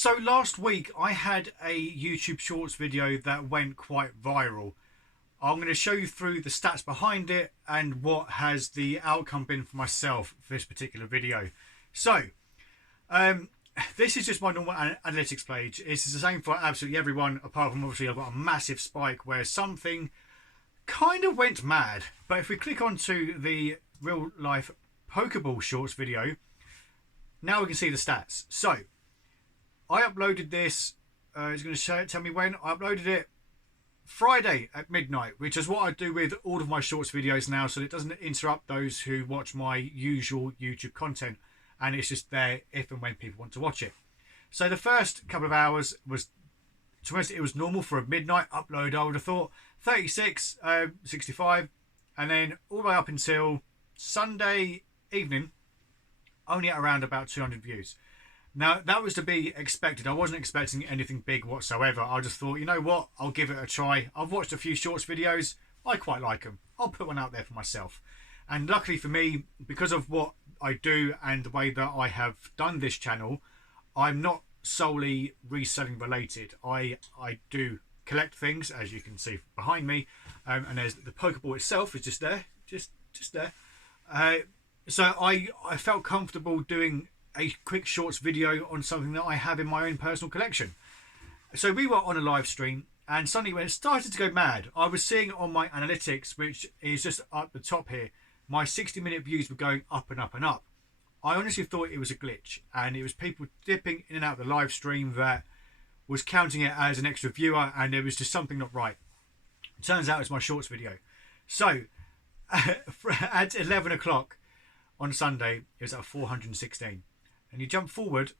So last week I had a YouTube Shorts video that went quite viral. I'm going to show you through the stats behind it and what has the outcome been for myself for this particular video. So, this is just my normal analytics page. It's the same for absolutely everyone, apart from obviously I've got a massive spike where something kind of went mad. But if we click onto the real life Pokeball Shorts video, now we can see the stats. So, I uploaded this, it's going to tell me when. I uploaded it Friday at midnight, which is what I do with all of my Shorts videos now, so it doesn't interrupt those who watch my usual YouTube content, and it's just there if and when people want to watch it. So the first couple of hours was, to be honest, it was normal for a midnight upload. I would have thought 36, 65, and then all the way up until Sunday evening, only at around about 200 views. Now, that was to be expected. I wasn't expecting anything big whatsoever. I just thought, you know what, I'll give it a try. I've watched a few Shorts videos. I quite like them. I'll put one out there for myself. And luckily for me, because of what I do and the way that I have done this channel, I'm not solely reselling related. I do collect things, as you can see behind me. And there's the Pokeball itself is just there. Just there. So I felt comfortable doing a quick Shorts video on something that I have in my own personal collection. So we were on a live stream, and suddenly when it started to go mad, I was seeing on my analytics, which is just up the top here, my 60-minute views were going up and up and up. I honestly thought it was a glitch, and it was people dipping in and out of the live stream that was counting it as an extra viewer, and there was just something not right. It turns out it's my Shorts video. So at 11 o'clock on Sunday, it was at 416. And you jump forward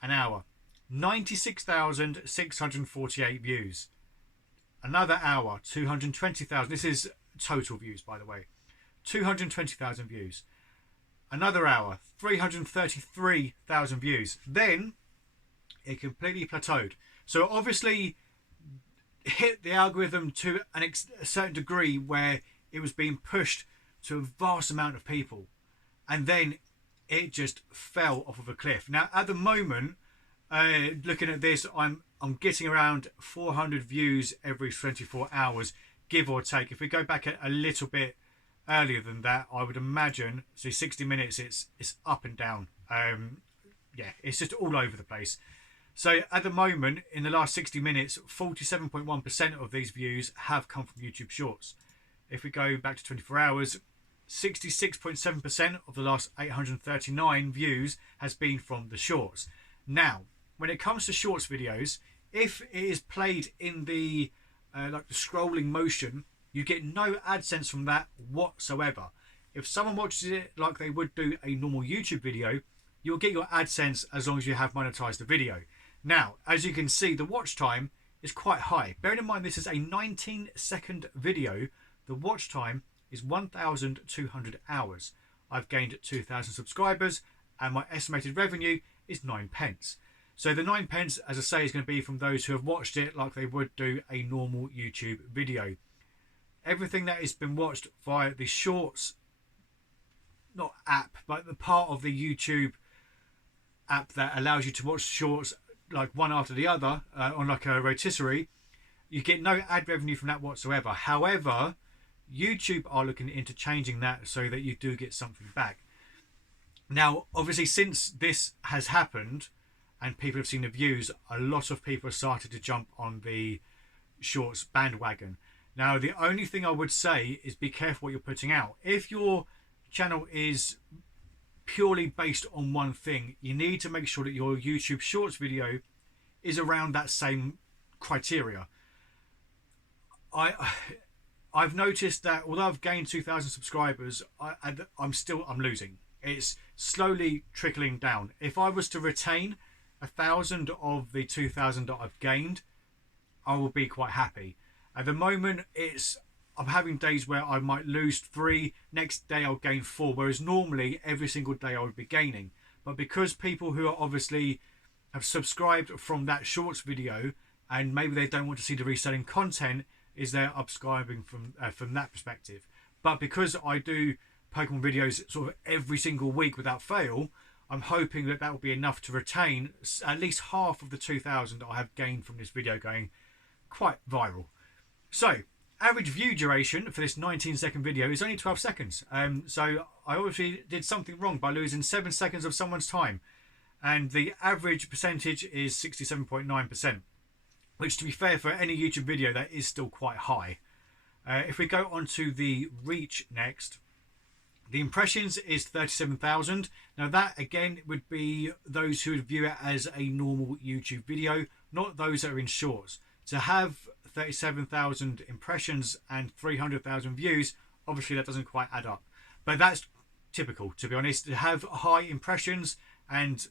an hour, 96,648 views. Another hour, 220,000. This is total views, by the way. 220,000 views. Another hour, 333,000 views. Then it completely plateaued. So obviously hit the algorithm to a certain degree where it was being pushed to a vast amount of people. And then it just fell off of a cliff. Now, at the moment, looking at this, I'm getting around 400 views every 24 hours, give or take. If we go back a little bit earlier than that, I would imagine, so 60 minutes, it's up and down. Yeah, it's just all over the place. So at the moment, in the last 60 minutes, 47.1% of these views have come from YouTube Shorts. If we go back to 24 hours, 66.7% of the last 839 views has been from the Shorts. Now, when it comes to Shorts videos, if it is played in the like the scrolling motion, you get no AdSense from that whatsoever. If someone watches it like they would do a normal YouTube video, you'll get your AdSense as long as you have monetized the video. Now, as you can see, the watch time is quite high. Bearing in mind this is a 19-second video, the watch time is 1,200 hours. I've gained 2,000 subscribers and my estimated revenue is 9p. So the 9p, as I say, is going to be from those who have watched it like they would do a normal YouTube video. Everything that has been watched via the Shorts, not app, but the part of the YouTube app that allows you to watch Shorts like one after the other on like a rotisserie, you get no ad revenue from that whatsoever. However, YouTube are looking into changing that so that you do get something back. Now, obviously, since this has happened and people have seen the views, a lot of people have started to jump on the Shorts bandwagon. Now, the only thing I would say is be careful what you're putting out. If your channel is purely based on one thing, you need to make sure that your YouTube Shorts video is around that same criteria. I've noticed that although I've gained 2,000 subscribers, I'm losing. It's slowly trickling down. If I was to retain 1,000 of the 2,000 that I've gained, I will be quite happy. At the moment, I'm having days where I might lose 3, next day I'll gain 4, whereas normally every single day I would be gaining. But because people who are obviously have subscribed from that Shorts video and maybe they don't want to see the reselling content, is they're subscribing from that perspective. But because I do Pokemon videos sort of every single week without fail, I'm hoping that that will be enough to retain at least half of the 2,000 that I have gained from this video going quite viral. So, average view duration for this 19-second video is only 12 seconds. So I obviously did something wrong by losing 7 seconds of someone's time. And the average percentage is 67.9%, which, to be fair, for any YouTube video, that is still quite high. If we go on to the reach next, the impressions is 37,000. Now that, again, would be those who would view it as a normal YouTube video, not those that are in shorts. To have 37,000 impressions and 300,000 views, obviously that doesn't quite add up. But that's typical, to be honest. To have high impressions and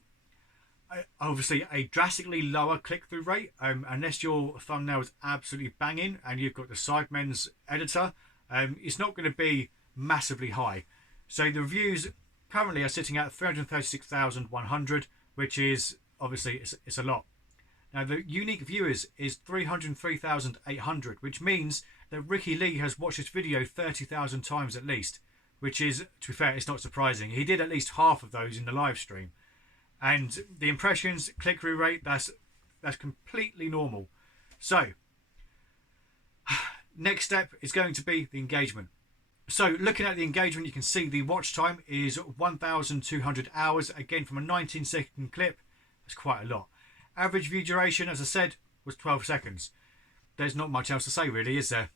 obviously a drastically lower click-through rate, unless your thumbnail is absolutely banging and you've got the Sidemen's editor, it's not going to be massively high. So the reviews currently are sitting at 336,100, which is obviously it's a lot. Now the unique viewers is 303,800, which means that Ricky Lee has watched this video 30,000 times at least, which is, to be fair, it's not surprising. He did at least half of those in the live stream. And the impressions, click-through rate, that's completely normal. So, next step is going to be the engagement. So, looking at the engagement, you can see the watch time is 1,200 hours. Again, from a 19-second clip, that's quite a lot. Average view duration, as I said, was 12 seconds. There's not much else to say, really, is there?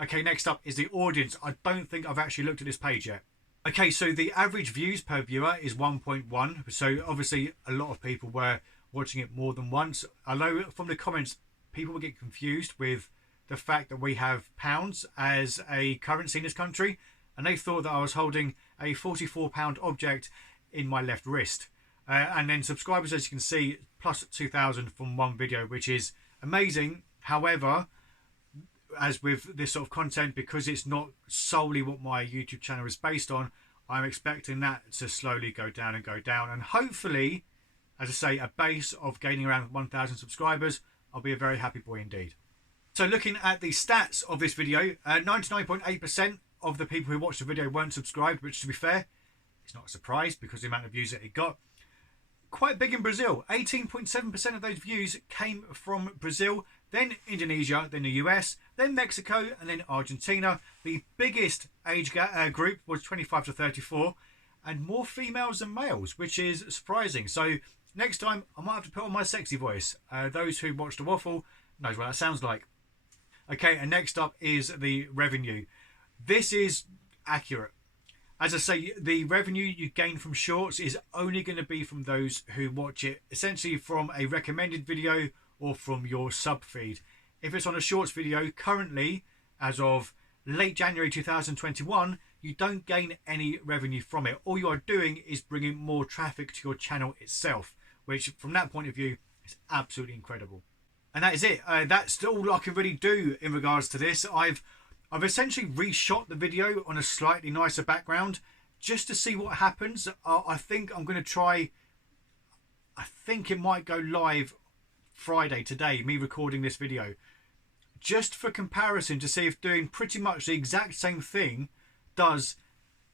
Okay, next up is the audience. I don't think I've actually looked at this page yet. Okay, so the average views per viewer is 1.1. So obviously a lot of people were watching it more than once. Although from the comments, people will get confused with the fact that we have pounds as a currency in this country. And they thought that I was holding a £44 object in my left wrist. And then subscribers, as you can see, plus 2,000 from one video, which is amazing. However, as with this sort of content, because it's not solely what my YouTube channel is based on, I'm expecting that to slowly go down and go down. And hopefully, as I say, a base of gaining around 1,000 subscribers, I'll be a very happy boy indeed. So looking at the stats of this video, 99.8% of the people who watched the video weren't subscribed, which, to be fair, it's not a surprise because the amount of views that it got. Quite big in Brazil. 18.7% of those views came from Brazil, then Indonesia, then the US, then Mexico, and then Argentina. The biggest age group was 25 to 34, and more females than males, which is surprising. So next time, I might have to put on my sexy voice. Those who watch The Waffle knows what that sounds like. Okay, and next up is the revenue. This is accurate. As I say, the revenue you gain from shorts is only going to be from those who watch it essentially from a recommended video or from your sub feed. If it's on a shorts video, currently, as of late January 2021, you don't gain any revenue from it. All you are doing is bringing more traffic to your channel itself, which from that point of view is absolutely incredible. And that is it. That's all I can really do in regards to this. I've essentially reshot the video on a slightly nicer background just to see what happens. I think I'm going to try, I think it might go live Friday today, me recording this video, just for comparison to see if doing pretty much the exact same thing does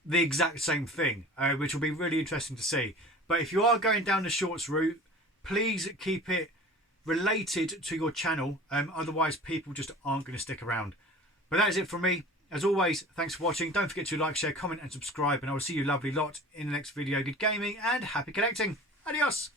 the exact same thing, which will be really interesting to see. But if you are going down the shorts route, please keep it related to your channel, otherwise people just aren't going to stick around. But that is it from me. As always, thanks for watching. Don't forget to like, share, comment and subscribe, and I will see you lovely lot in the next video. Good gaming and happy collecting. Adios.